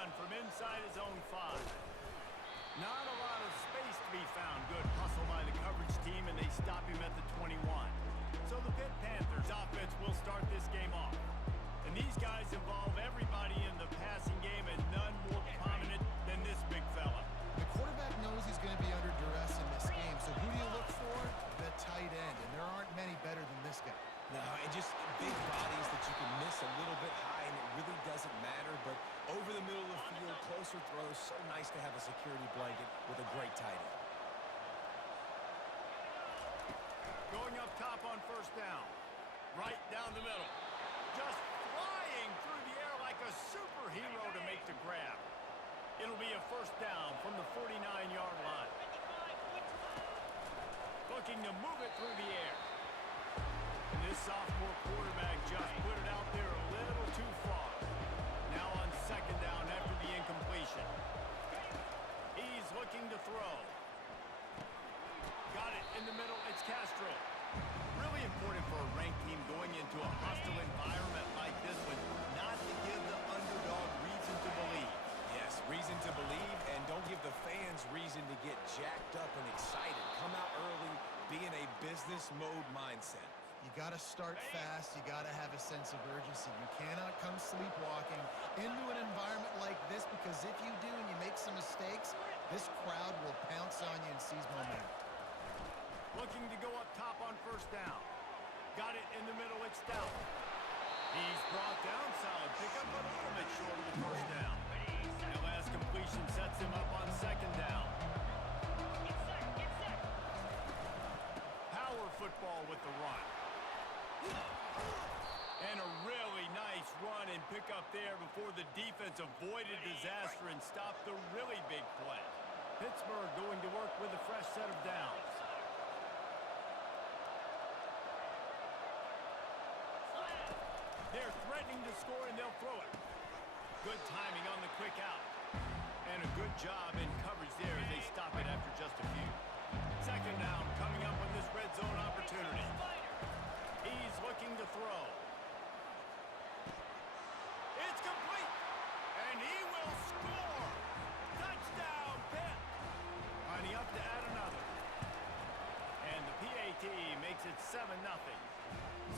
run from inside his own 5. Not a lot of space to be found. Good hustle by the coverage team, and they stop him at the 21. So the Pitt Panthers offense will start this game off. And these guys involve everybody in the passing game, and none more prominent than this big fella. The quarterback knows he's going to be under duress in this game, so who do you look for? The tight end, and there aren't many better than this guy. No, and just big bodies that you can miss a little bit high, and it really doesn't matter. But over the middle of the field, closer throws, so nice to have a security blanket with a great tight end. Going up top on first down. Right down the middle. Just flying through the air like a superhero to make the grab. It'll be a first down from the 49-yard line. Looking to move it through the air. And this sophomore quarterback just put it out there a little too far. Now on second down after the incompletion. He's looking to throw. Got it in the middle. It's Castro. Really important for a ranked team going into a hostile environment like this one not to give the underdog reason to believe. Yes, reason to believe, and don't give the fans reason to get jacked up and excited. Come out early, be in a business mode mindset. You got to start fast. You got to have a sense of urgency. You cannot come sleepwalking into an environment like this, because if you do and you make some mistakes, this crowd will pounce on you and seize momentum. Looking to go up top on first down. Got it in the middle. It's Stout. He's brought down. Solid pickup, but a little bit short of the first down. That last completion sets him up on second down. Power football with the run. And a really nice run and pick up there before the defense avoided disaster and stopped the really big play. Pittsburgh going to work with a fresh set of downs. They're threatening to score, and they'll throw it. Good timing on the quick out. And a good job in coverage there as they stop it after just a few. Second down coming up on this red zone opportunity. He's looking to throw. It's complete. And he will score. Touchdown, Pitt. Lining up to add another. And the PAT makes it 7-0.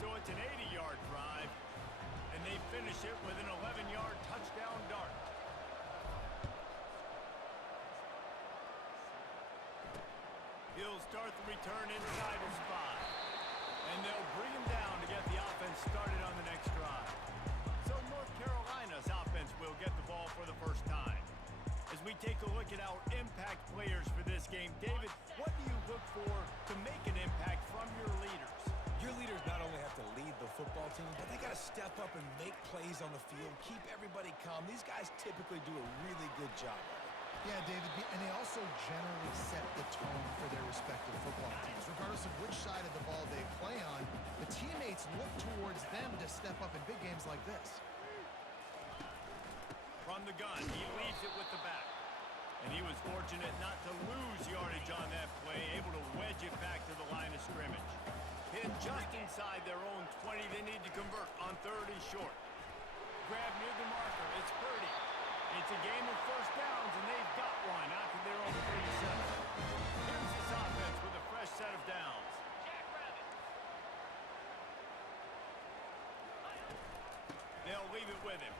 So it's an 80-yard drive. And they finish it with an 11-yard touchdown dart. He'll start the return inside his 5. And they'll bring him down to get the offense started on the next drive. So North Carolina's offense will get the ball for the first time. As we take a look at our impact players for this game, David, what do you look for to make an impact from your leaders? Your leaders not only have to lead the football team, but they got to step up and make plays on the field, keep everybody calm. These guys typically do a really good job of it. Yeah, David, and they also generally set the tone for their respective football teams. Regardless of which side of the ball they play on, the teammates look towards them to step up in big games like this. From the gun, he leaves it with the back. And he was fortunate not to lose yardage on that play, able to wedge it back to the line of scrimmage. Pinned just inside their own 20, they need to convert on third and short. Grab near the marker, it's Purdy. It's a game of first downs, and they've got one out to their own 37. Here's this offense with a fresh set of downs. They'll leave it with him.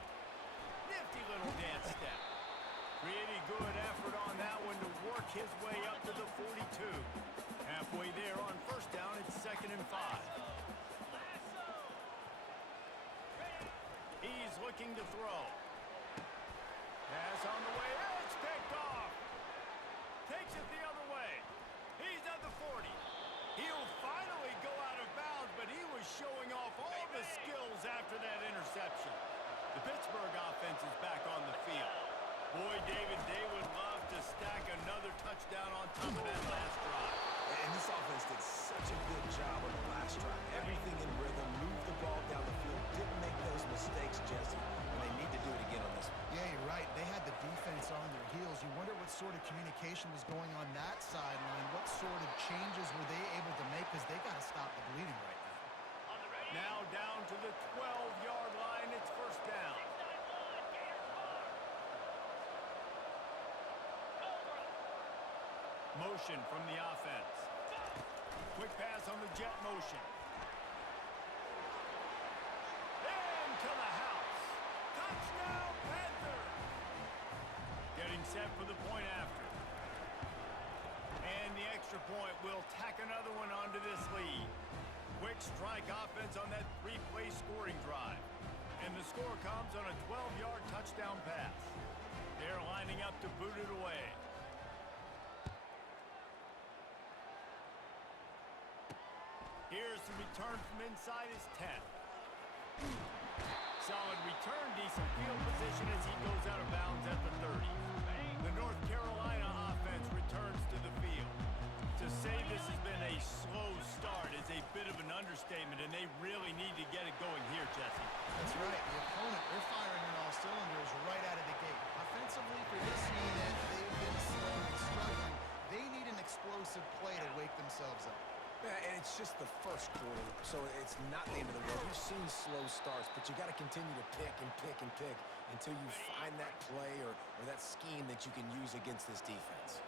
Nifty little dance step. Pretty good effort on that one to work his way up to the 42. Halfway there on first down, it's 2nd and 5. He's looking to throw. Pass on the way. It's picked off. Takes it the other way. He's at the 40. He'll finally go out of bounds, but he was showing off all the skills after that interception. The Pittsburgh offense is back on the field. Boy, David, they would love to stack another touchdown on top of that last drive. And this offense did such a good job on the last drive. Everything in rhythm, moved the ball down the field, didn't make those mistakes, Jesse, and they need to do it again on this one. Yeah, you're right. They had the defense on their heels. You wonder what sort of communication was going on that sideline. What sort of changes were they able to make, because they got to stop the bleeding right now. Now down to the 12-yard line. It's first down. Motion from the offense. Quick pass on the jet motion. Into the house. Touchdown, Panthers. Getting set for the point after. And the extra point will tack another one onto this lead. Quick strike offense on that three-play scoring drive. And the score comes on a 12-yard touchdown pass. They're lining up to boot it away. Here's the return from inside his 10. Solid return, decent field position as he goes out of bounds at the 30. The North Carolina offense returns to the field. To say this has been a slow start is a bit of an understatement, and they really need to get it going here, Jesse. That's right. The opponent, they're firing on all cylinders right out of the gate. Offensively, for this unit, they've been slow and struggling. They need an explosive play to wake themselves up. Yeah, and it's just the first quarter, so it's not the end of the world. You've seen slow starts, but you got to continue to pick and pick and pick until you find that play or that scheme that you can use against this defense.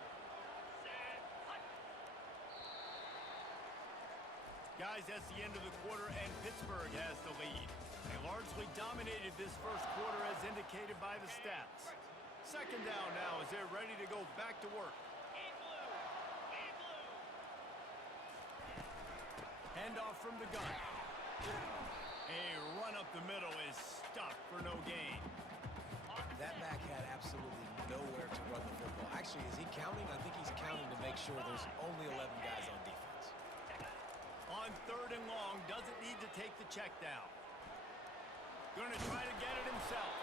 Guys, that's the end of the quarter, and Pittsburgh has the lead. They largely dominated this first quarter as indicated by the stats. Second down now as they're ready to go back to work. Handoff from the gun. A run up the middle is stuffed for no gain. That back had absolutely nowhere to run the football. Actually, is he counting? I think he's counting to make sure there's only 11 guys on defense. On third and long, doesn't need to take the check down. Going to try to get it himself.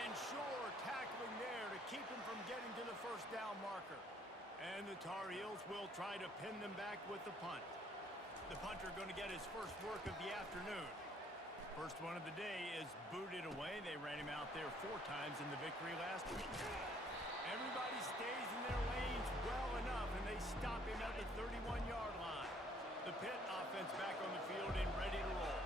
And sure, tackling there to keep him from getting to the first down marker. And the Tar Heels will try to pin them back with the punt. The punter going to get his first work of the afternoon. First one of the day is booted away. They ran him out there 4 times in the victory last week. Everybody stays in their lanes well enough, and they stop him at the 31-yard line. The Pitt offense back on the field and ready to roll.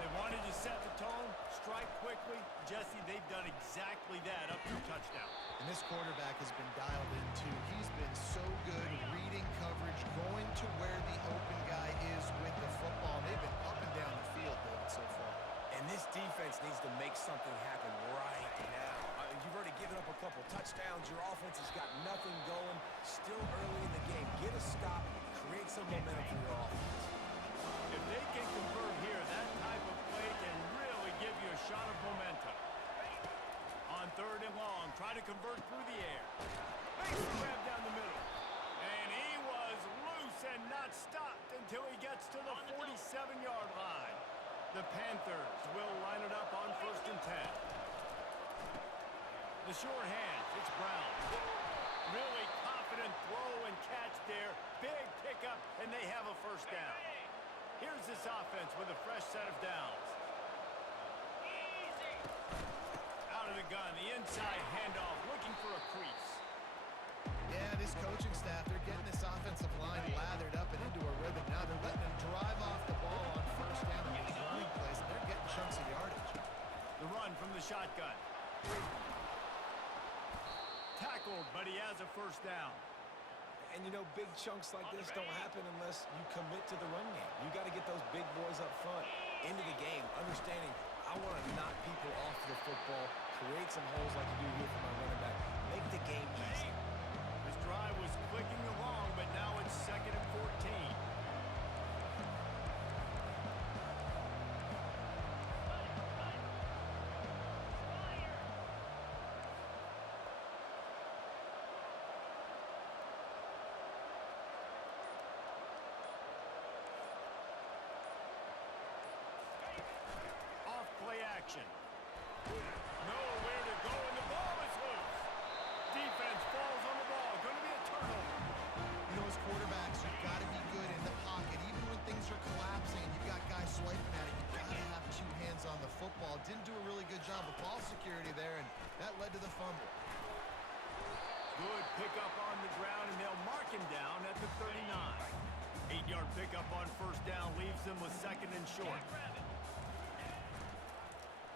They wanted to set the tone, strike quickly. Jesse, they've done exactly that up to touchdown. And this quarterback has been dialed in, too. He's been so good reading coverage, going to where the open guy is with the football. They've been up and down the field, David, so far. And this defense needs to make something happen right now. You've already given up a couple touchdowns. Your offense has got nothing going. Still early in the game. Get a stop. Create some momentum for your offense. If they can convert here, that type of play can really give you a shot of momentum. On third and long, try to convert through the air. Makes the grab down the middle. And he was loose and not stopped until he gets to the 47-yard line. The Panthers will line it up on first and 10. The short hands, it's Brown. Really confident throw and catch there. Big pickup, and they have a first down. Here's this offense with a fresh set of downs. Out of the gun, the inside handoff, looking for a crease. Yeah, this coaching staff, they're getting this offensive line lathered up and into a rhythm. Now they're letting them drive off the ball on first down in these running plays, and they're getting chunks of yardage. The run from the shotgun. Tackled, but he has a first down. And, you know, big chunks like this don't happen unless you commit to the run game. You got to get those big boys up front into the game, understanding I want to knock people off the football, create some holes like you do here for my running back, make the game easy. This drive was clicking along, but now it's second and 14. Action. Nowhere to go, and the ball is loose. Defense falls on the ball. Going to be a turnover. You know, as quarterbacks, you've got to be good in the pocket. Even when things are collapsing and you've got guys swiping at it, you've got to have 2 hands on the football. Didn't do a really good job of ball security there, and that led to the fumble. Good pickup on the ground, and they'll mark him down at the 39. 8-yard pickup on first down leaves them with second and short.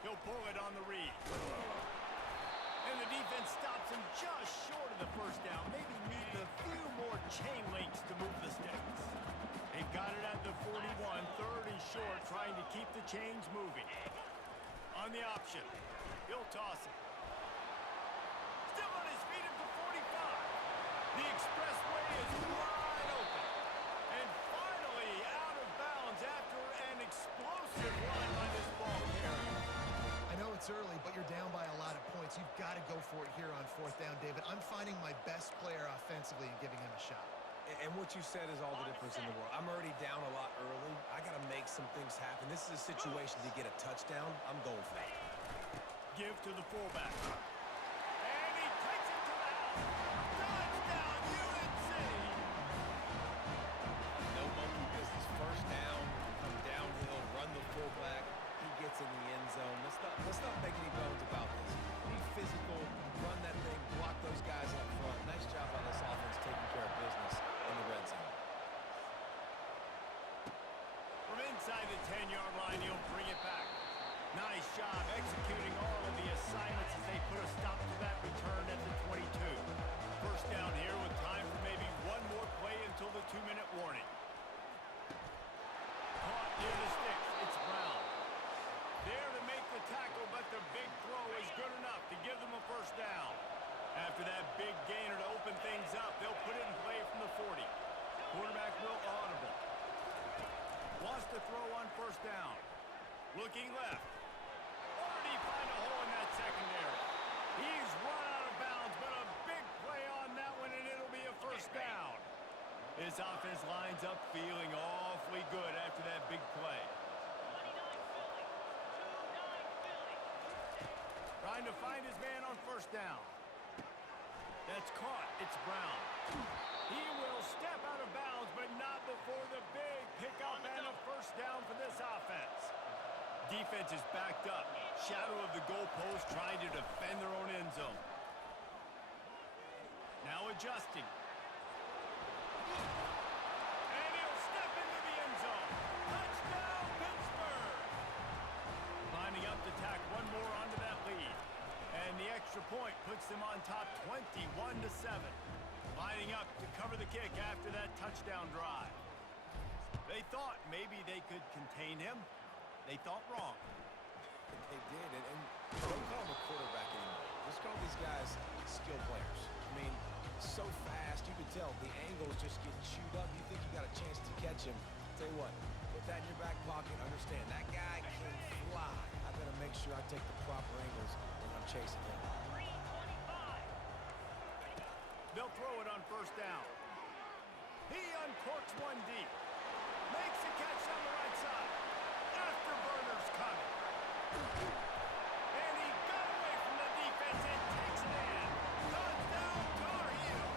He'll pull it on the read. And And the defense stops him just short of the first down. Maybe needing a few more chain links to move the sticks. They've got it at the 41, third and short, trying to keep the chains moving. On the option, he'll toss it. Still on his feet at the 45. The expressway is wide open. And finally out of bounds after an explosive run by this ball carrier. I know it's early, but you're down by a lot of points. You've got to go for it here on fourth down, David. I'm finding my best player offensively and giving him a shot. And what you said is all the difference in the world. I'm already down a lot early. I got to make some things happen. This is a situation to get a touchdown. I'm going for that. Give to the fullback. And he takes it to the house. Touchdown, UNC! No monkey business. First down, come downhill, run the fullback. He gets in the end zone. Let's not make any bones about this. Be physical, run that thing, block those guys up front. Nice job by this offense taking care of business in the red zone. From inside the 10-yard line, he'll bring it back. Nice job executing all of the assignments as they put a stop to that return at the 22. First down here with time for maybe one more play until the 2-minute warning. Caught near the sticks. It's Brown. There to make the tackle, but the big throw is good enough to give them a first down. After that big gainer to open things up, they'll put it in play from the 40. Quarterback will audible. Wants to throw on first down. Looking left. Or did he find a hole in that secondary? He's run out of bounds, but a big play on that one, and it'll be a first down. His offense lines up feeling awfully good after that big play. Trying to find his man on first down. That's caught. It's Brown. He will step out of bounds, but not before the big pickup and a first down for this offense. Defense is backed up. Shadow of the goalpost trying to defend their own end zone. Now adjusting. And he'll step into the end zone. Touchdown, Pittsburgh! Lining up to tack one more onto that lead. And the extra point puts them on top 21-7. Lining up to cover the kick after that touchdown drive. They thought maybe they could contain him. They thought wrong. They did, and don't call him a quarterback anymore. Just call these guys skill players. I mean, so fast, you can tell the angles just get chewed up. You think you got a chance to catch him. Tell you what, put that in your back pocket. Understand, that guy can fly. I better make sure I take the proper angles when I'm chasing him. They'll throw it on first down. He uncorks one deep. Makes the catch on the right side. Afterburner's coming. And he got away from the defense and takes it in. Touchdown, Tar Heel.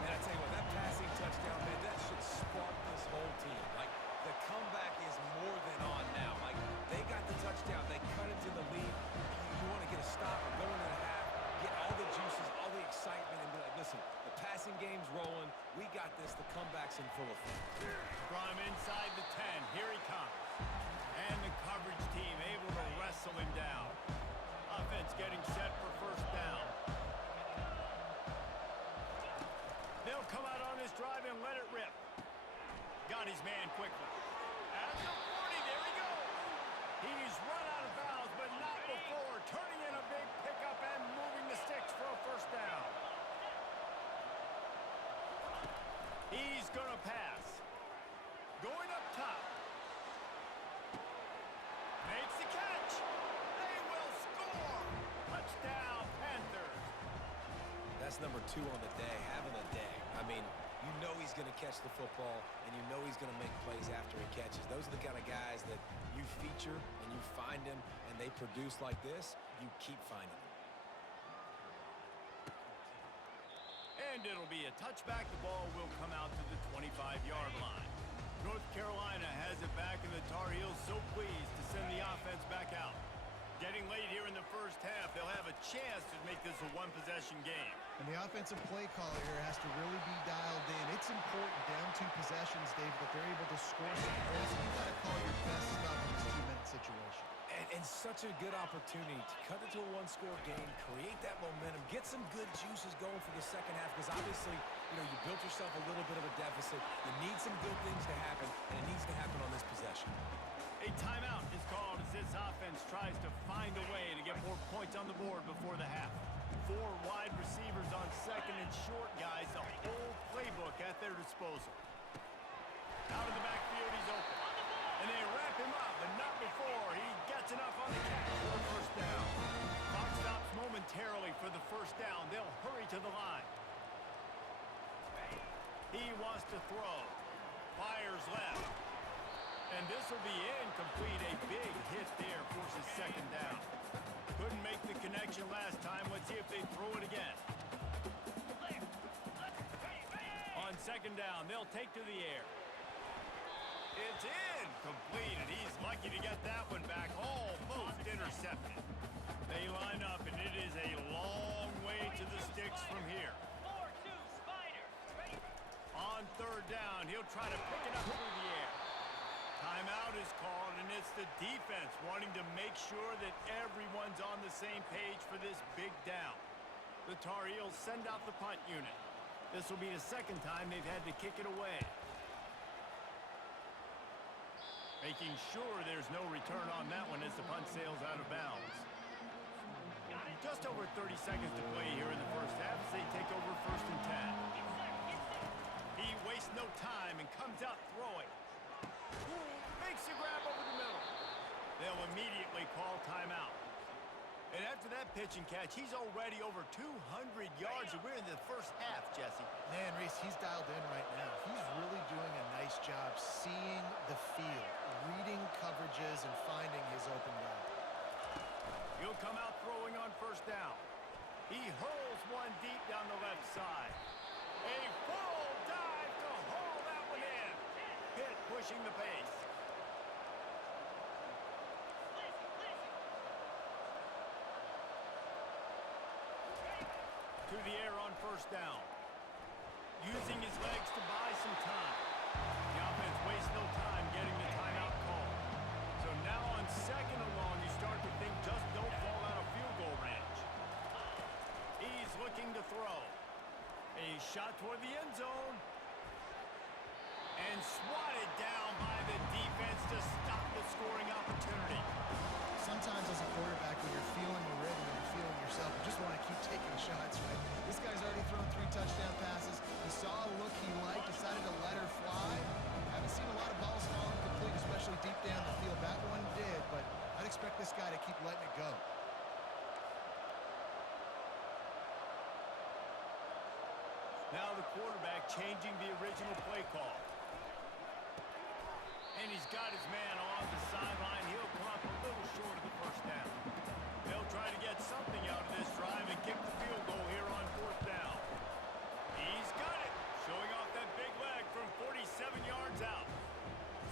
Man, I tell you what, that passing touchdown, man, that should spark this whole team. Like, the comeback is more than on now. Like, they got the touchdown. They cut into the lead. You want to get a stop or go into the half, get all the juices, all the excitement, and be like, listen, the passing game's rolling. We got this. The comeback's in full effect. From inside the 10, here he comes. And the coverage team able to wrestle him down. Offense getting set for first down. They'll come out on this drive and let it rip. Got his man quickly. At the 40, there he goes. He's run out of bounds, but not before turning in a big pickup and moving the sticks for a first down. He's going to pass. Going up top. Makes the catch. They will score. Touchdown, Panthers. That's number 2 on the day, having a day. I mean, you know he's going to catch the football, and you know he's going to make plays after he catches. Those are the kind of guys that you feature and you find him, and they produce like this, you keep finding them. And it'll be a touchback. The ball will come out to the 25-yard line. North Carolina has it back, and the Tar Heels so pleased to send the offense back out. Getting late here in the first half, they'll have a chance to make this a one-possession game. And the offensive play caller here has to really be dialed in. It's important down 2 possessions, Dave, that they're able to score some points. You've got to call your best stuff in this 2-minute situation. And such a good opportunity to cut it to a one-score game, create that momentum, get some good juices going for the second half, because obviously, you built yourself a little bit of a deficit. You need some good things to happen, and it needs to happen on this possession. A timeout is called as this offense tries to find a way to get more points on the board before the half. 4 wide receivers on second and short, guys. The whole playbook at their disposal. Out of the backfield, he's open. And they wrap him up, but not before he gets enough on the catch for a first down. Clock stops momentarily for the first down. They'll hurry to the line. He wants to throw. Fires left. And this will be incomplete. A big hit there forces second down. Couldn't make the connection last time. Let's see if they throw it again. On second down, they'll take to the air. It's incomplete, and he's lucky to get that one back. Almost intercepted. They line up, and it is a long way to the sticks from here. On third down, he'll try to pick it up through the air. Timeout is called, and it's the defense wanting to make sure that everyone's on the same page for this big down. The Tar Heels send out the punt unit. This will be the second time they've had to kick it away. Making sure there's no return on that one as the punt sails out of bounds. Just over 30 seconds to play here in the first half as they take over first and 10. He wastes no time and comes out throwing. Makes the grab over the middle. They'll immediately call timeout. And after that pitch and catch, he's already over 200 yards, and we're in the first half, Jesse. Man, Reese, he's dialed in right now. He's really doing a nice job seeing the field, reading coverages, and finding his open guy. He'll come out throwing on first down. He hurls one deep down the left side. A full dive to haul that one in. Pitt pushing the pace. To the air on first down. Using his legs to buy some time. The offense wastes no time getting the timeout call. So now on second and long, you start to think just don't fall out of field goal range. He's looking to throw. A shot toward the end zone. And swatted down by the defense to stop the scoring opportunity. Sometimes as a quarterback, when you're feeling the rhythm and you're feeling yourself, you just want to keep taking shots, right? This guy's already thrown 3 touchdown passes. He saw a look he liked, decided to let her fly. Haven't seen a lot of balls fall incomplete, especially deep down the field. That one did, but I'd expect this guy to keep letting it go. Now the quarterback changing the original play call. And he's got his man on the sideline. He'll come up a little short of the first down. They'll try to get something out of this drive and kick the field goal here on fourth down. He's got it. Showing off that big leg from 47 yards out.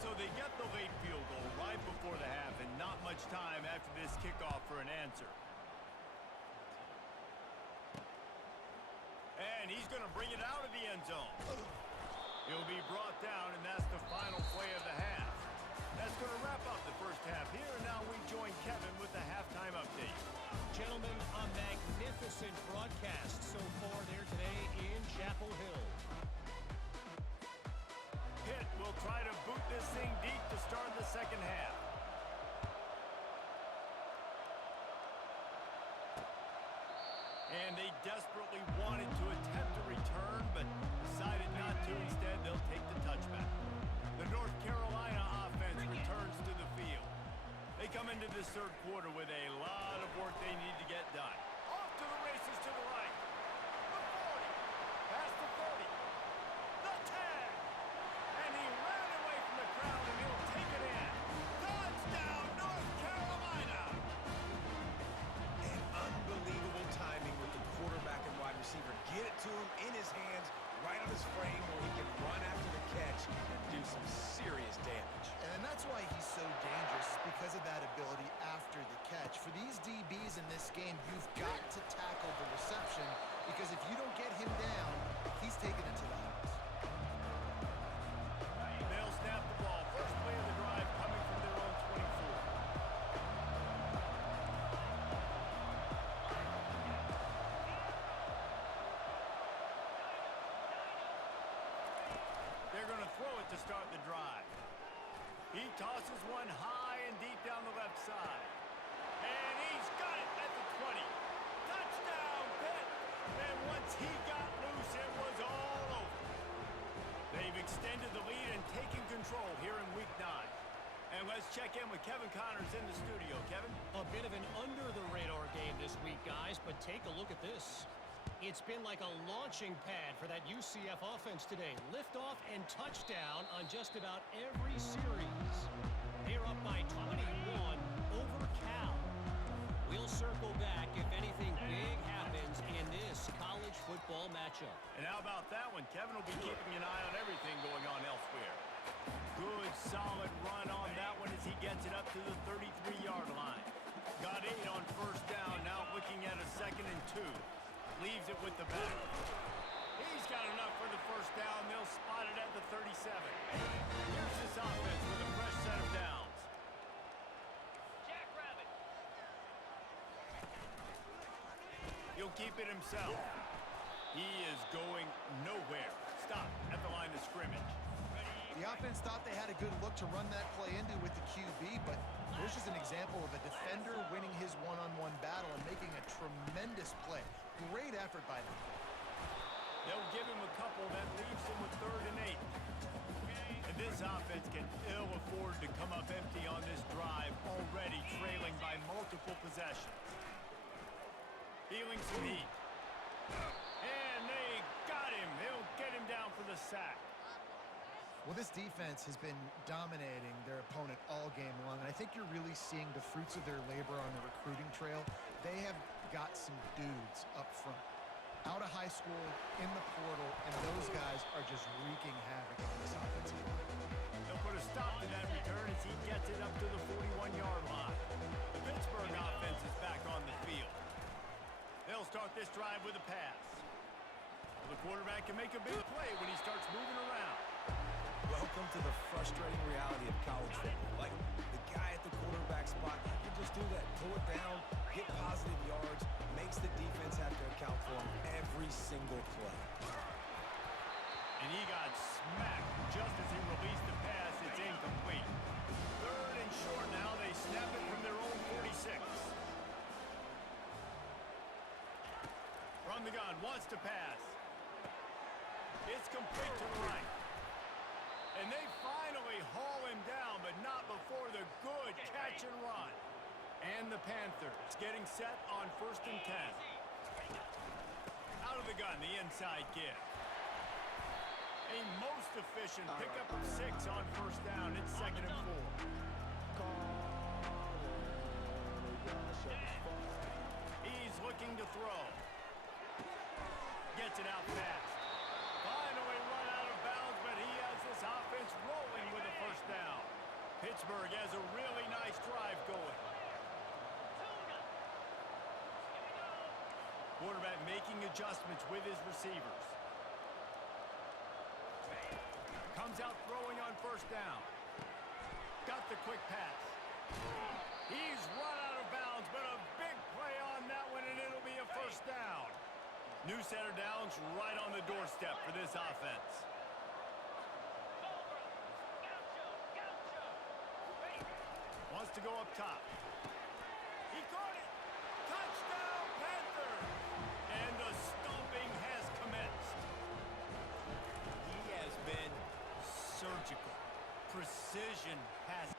So they get the late field goal right before the half, and not much time after this kickoff for an answer. And he's going to bring it out of the end zone. He'll be brought down, and that's the final play of the half. That's going to wrap up the first half here, and now we join Kevin with the halftime update. Gentlemen, a magnificent broadcast so far there today in Chapel Hill. Pitt will try to boot this thing deep to start the second half. And they desperately wanted to attempt a return, but decided not to. Instead, they'll take the touchback. The North Carolina offense returns to the field. They come into this third quarter with a lot of work they need to get done. Off to the races to the right. The 40. Past the 30. The 10. And he ran away from the crowd, and he'll take it in. Touchdown, North Carolina! And unbelievable timing with the quarterback and wide receiver. Get it to him in his hands, right on his frame where he can run after the catch and do some serious damage. And that's why he's so dangerous, because of that ability after the catch. For these DBs in this game, you've got to tackle the reception, because if you don't get him down, he's taking it to the house. They'll snap the ball. First play of the drive coming from their own 24. He tosses one high and deep down the left side. And he's got it at the 20. Touchdown, Pitt! And once he got loose, it was all over. They've extended the lead and taken control here in Week 9. And let's check in with Kevin Connors in the studio. Kevin? A bit of an under-the-radar game this week, guys, but take a look at this. It's been like a launching pad for that UCF offense today. Liftoff and touchdown on just about every series. They're up by 21 over Cal. We'll circle back if anything big happens in this college football matchup. And how about that one? Kevin will be keeping an eye on everything going on elsewhere. Good, solid run on that one as he gets it up to the 33-yard line. Got 8 on first down, now looking at a 2nd and 2. Leaves it with the back. He's got enough for the first down. They'll spot it at the 37. Here's this offense with a fresh set of downs. Jackrabbit. He'll keep it himself. He is going nowhere. Stop at the line of scrimmage. The offense thought they had a good look to run that play into with the QB, but this is an example of a defender winning his one-on-one battle and making a tremendous play. Great effort by them. They'll give him a couple. That leaves him with 3rd and 8. And this offense can ill afford to come up empty on this drive, already trailing by multiple possessions. Feeling some heat. And they got him. They'll get him down for the sack. Well, this defense has been dominating their opponent all game long, and I think you're really seeing the fruits of their labor on the recruiting trail. They have got some dudes up front, out of high school, in the portal, and those guys are just wreaking havoc on this offensive line. They'll put a stop to that return as he gets it up to the 41-yard line. The Pittsburgh offense is back on the field. They'll start this drive with a pass. The quarterback can make a big play when he starts moving around. Welcome to the frustrating reality of college football. Like, the guy at the quarterback spot, he can just do that. Pull it down, get positive yards, makes the defense have to account for him every single play. And he got smacked just as he released the pass. It's incomplete. 3rd and short now. They snap it from their own 46. From the gun, wants to pass. It's complete to the right. And they finally haul him down, but not before the good catch and run. And the Panthers getting set on 1st and 10. Out of the gun, the inside give. A most efficient pickup of 6 on first down. It's 2nd and 4. He's looking to throw. Gets it out fast. Finally run out of bounds, but he has this offense rolling with a first down. Pittsburgh has a really nice drive going. Quarterback making adjustments with his receivers. Comes out throwing on first down. Got the quick pass. He's run out of bounds, but a big play on that one, and it'll be a first down. New set of downs right on the doorstep for this offense. Wants to go up top. He caught it. Touchdown, Panthers! And the stomping has commenced. He has been surgical. Precision has...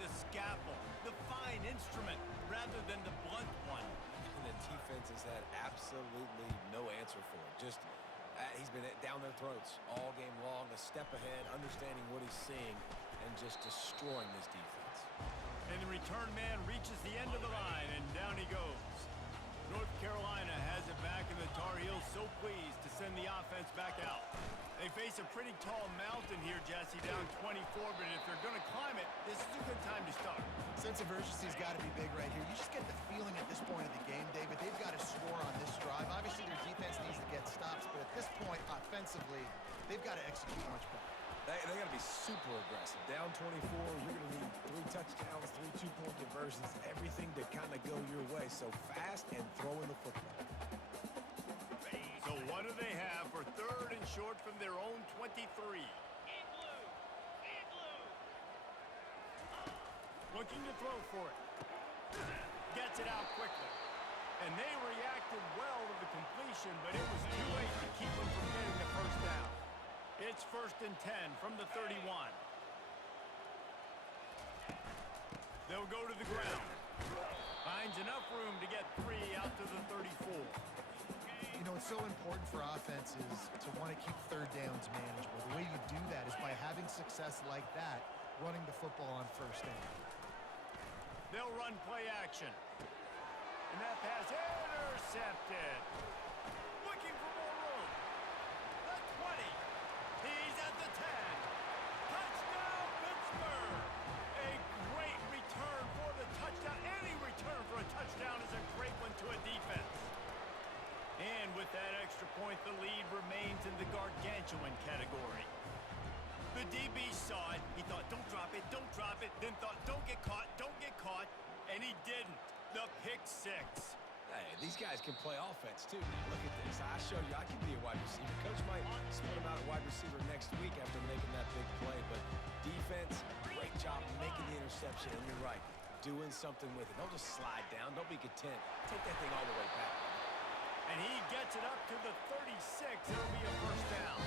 The scalpel, the fine instrument, rather than the blunt one. And the defense has had absolutely no answer for it. Just, he's been down their throats all game long, a step ahead, understanding what he's seeing, and just destroying this defense. And the return man reaches the end of the line, and down he goes. North Carolina has it back, and the Tar Heels so pleased to send the offense back out. They face a pretty tall mountain here, Jesse, down 24, but if they're going to climb it, this is a good time to start. Sense of urgency's got to be big right here. You just get the feeling at this point of the game, David, they've got to score on this drive. Obviously, their defense needs to get stops, but at this point, offensively, they've got to execute much better. They got to be super aggressive. Down 24, you're going to need 3 touchdowns, 3 two-point conversions, everything to kind of go your way. So fast and throwing the football. So what do they have for 3rd and short from their own 23? Looking to throw for it. Gets it out quickly. And they reacted well to the completion, but it was too late to keep them from getting the first down. It's 1st and 10 from the 31. They'll go to the ground. Finds enough room to get 3 out to the 34. You know, it's so important for offenses to want to keep 3rd downs manageable. The way you do that is by having success like that, running the football on 1st down. They'll run play action. And that pass intercepted. Looking for more room. The 20. He's at the 10. Touchdown, Pittsburgh. A great return for the touchdown. Any return for a touchdown is a great one to a defense. And with that extra point, the lead remains in the gargantuan category. The DB saw it. He thought, don't drop it, then thought, don't get caught, and he didn't. The pick 6. Hey, these guys can play offense, too. Now, look at this. I showed you I can be a wide receiver. Coach might split him out at wide receiver next week after making that big play, but defense, great job making the interception, and you're right, doing something with it. Don't just slide down. Don't be content. Take that thing all the way back. And he gets it up to the 36. It'll be a first down.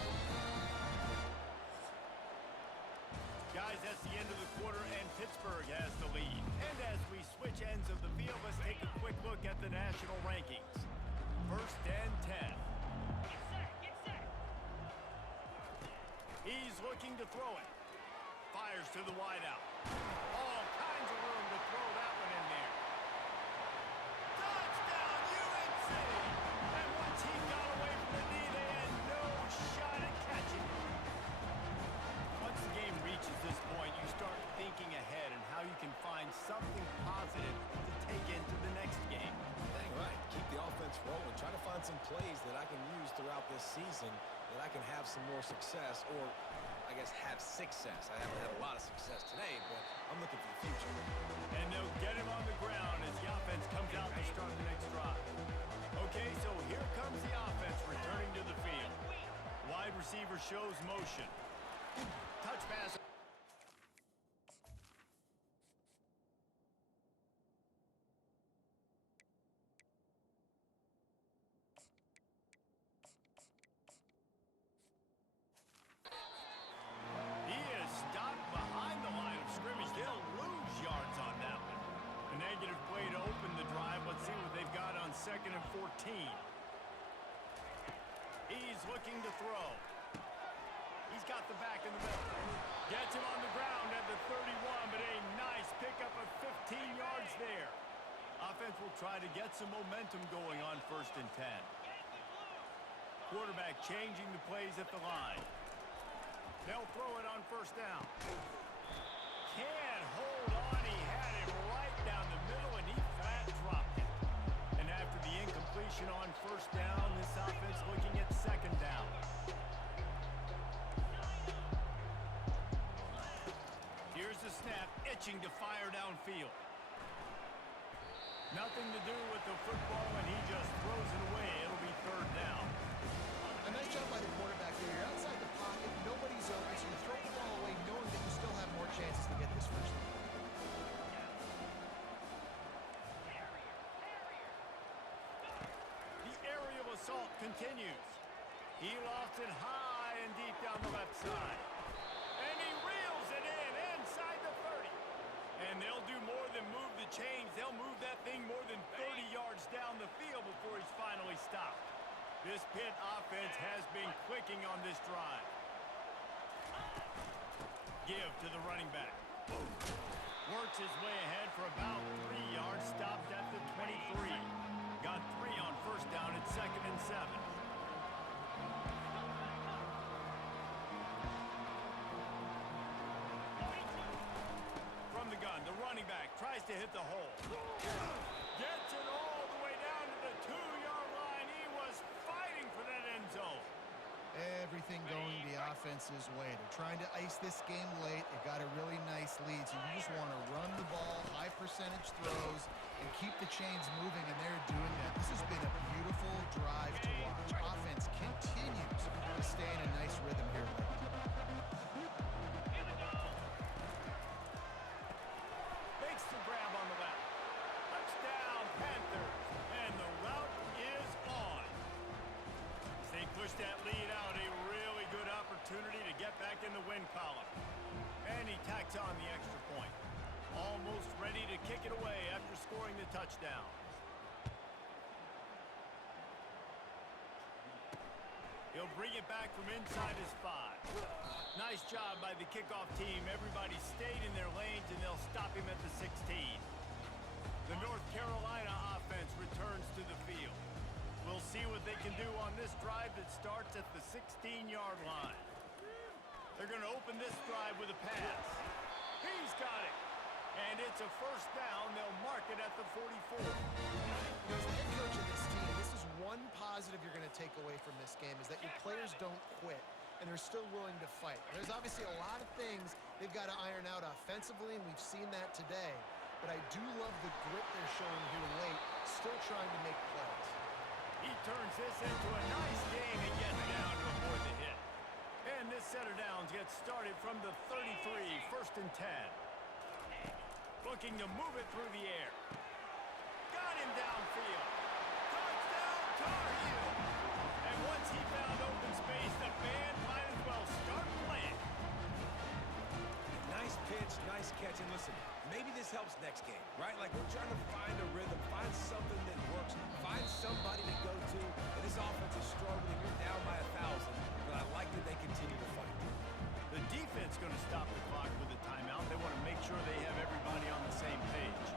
Guys, that's the end of the quarter, and Pittsburgh has the lead. And as we switch ends of the field, let's take a quick look at the national rankings. 1st and 10. Get set. He's looking to throw it. Fires to the wideout. All kinds of room to throw that one in there. Touchdown, UNC! And once he got away from the knee, they had no shot at catching it. Once the game reaches this point, you start thinking ahead and how you can find something positive to take into the next game. Dang right. Keep the offense rolling. Try to find some plays that I can use throughout this season that I can have some more success, or I guess have success. I haven't had a lot of success today, but I'm looking for the future. And they'll get him on the ground as the offense comes out to start the next drive. Okay, so here comes the offense returning to the field. Wide receiver shows motion. Touch pass. He is stopped behind the line of scrimmage. They'll lose yards on that one. A negative play to open the drive. Let's see what they've got on 2nd and 14. He's looking to throw. He's got the back in the middle. Gets him on the ground at the 31, but a nice pickup of 15 yards there. Offense will try to get some momentum going on 1st and 10. Quarterback changing the plays at the line. They'll throw it on 1st down. Can't hold on. He had him right down the middle, and he flat dropped it. And after the incompletion on 1st down, this offense looking at 2nd down. Here's the snap, itching to fire downfield. Nothing to do with the football, and he just throws it away. It'll be 3rd down. A nice job by the quarterback there. You're outside the pocket, nobody's open, so you throw the ball away knowing that you still have more chances to get this first down. The aerial assault continues. He lofts it high and deep down the left side. And he reels it in inside the 30. And they'll do more than move the chains. They'll move that thing more than 30 yards down the field before he's finally stopped. This Pitt offense has been clicking on this drive. Give to the running back. Works his way ahead for about 3 yards. Stopped at the 23. Got 3 on 1st down at 2nd and 7. From the gun, the running back tries to hit the hole. Gets it all the way down to the 2-yard line. He was fighting for that end zone. everything going the offense's way. They're trying to ice this game late. They got a really nice lead, so you just want to run the ball, high percentage throws, and keep the chains moving, and they're doing that. This has been a beautiful drive to watch. Offense continues to stay in a nice rhythm here late. Makes the grab on the left. Touchdown, Panthers. And the route is on. As they push that lead out, a really good opportunity to get back in the win column. And he tacks on the extra point. Almost ready to kick it away after scoring the touchdown. He'll bring it back from inside his 5. Nice job by the kickoff team. Everybody stayed in their lanes, and they'll stop him at the 16. The North Carolina offense returns to the field. We'll see what they can do on this drive that starts at the 16-yard line. They're going to open this drive with a pass. He's got it. And it's a first down. They'll mark it at the 44. As the head coach of this team, this is one positive you're going to take away from this game, is that your players don't quit, and they're still willing to fight. There's obviously a lot of things they've got to iron out offensively, and we've seen that today. But I do love the grit they're showing here late, still trying to make plays. He turns this into a nice gain and gets down to avoid the hit. And this set of downs gets started from the 33, first and 10. Looking to move it through the air. Got him downfield. Touchdown, Tar Heels. And once he found open space, the band might as well start playing. Nice pitch, nice catch. And listen, maybe this helps next game, right? Like, we're trying to find a rhythm, find something that works, find somebody to go to. And this offense is struggling. You're down by 1,000, but I like that they continue to fight. The defense going to stop the clock with a timeout. They want to make sure they have everybody on the same page.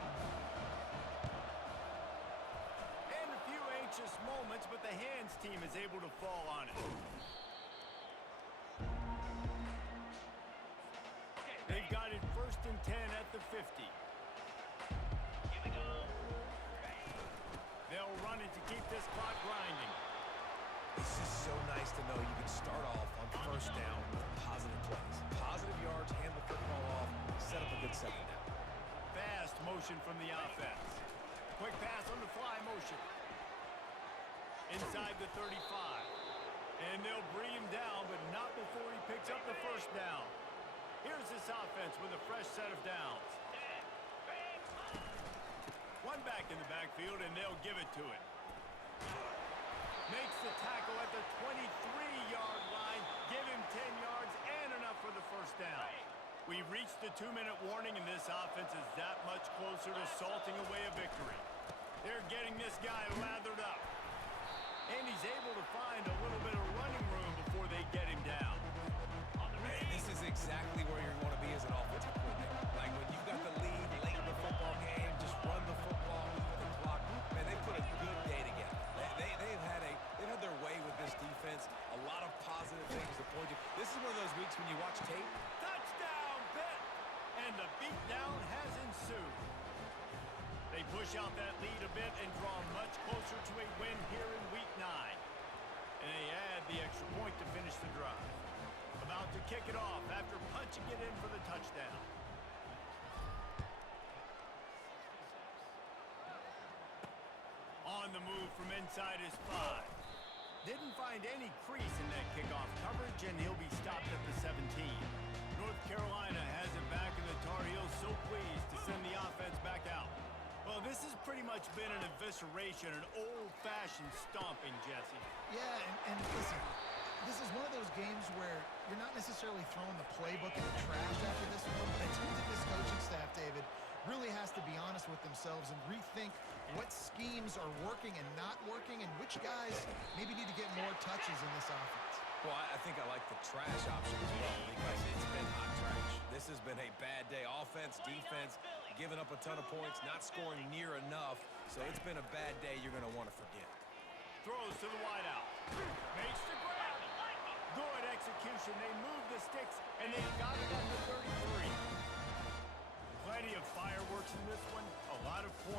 And a few anxious moments, but the hands team is able to fall on it. They've got it first and 10 at the 50. They'll run it to keep this clock grinding. It's just so nice to know you can start off on first down with positive plays. Positive yards, hand the football off, set up a good second down. Fast motion from the offense. Quick pass on the fly motion. Inside the 35. And they'll bring him down, but not before he picks up the first down. Here's this offense with a fresh set of downs. One back in the backfield, and they'll give it to him. Makes the tackle at the 23-yard line. Give him 10 yards and enough for the first down. We've reached the 2-minute warning, and this offense is that much closer to salting away a victory. They're getting this guy lathered up. And he's able to find a little bit of running room before they get him down. Man, this is exactly where you want to be as an offensive coordinator. Like, when you've got the lead late in the football game, just run the football, move the clock. Man, they put a good day together. They've had their way with this defense. A lot of positive things to point to. This is one of those weeks when you watch tape. Touchdown, Pitt! And the beatdown has ensued. They push out that lead a bit and draw much closer to a win here in Week 9. And they add the extra point to finish the drive. About to kick it off after punching it in for the touchdown. On the move from inside his 5. Didn't find any crease in that kickoff coverage, and he'll be stopped at the 17. North Carolina has it back, and the Tar Heels so pleased to send the offense back out. Well, this has pretty much been an evisceration, an old-fashioned stomping, Jesse. Yeah, and listen, this is one of those games where you're not necessarily throwing the playbook in the trash after this one, but I do think this coaching staff, David, really has to be honest with themselves and rethink what schemes are working and not working, and which guys maybe need to get more touches in this offense. Well, I think I like the trash option as well, because it's been hot trash. This has been a bad day. Offense, defense, giving up a ton of points, not scoring near enough. So it's been a bad day you're going to want to forget. Throws to the wideout. Makes the grab. Good execution. They move the sticks, and they've got it at the 33. Plenty of fireworks in this one. A lot of points.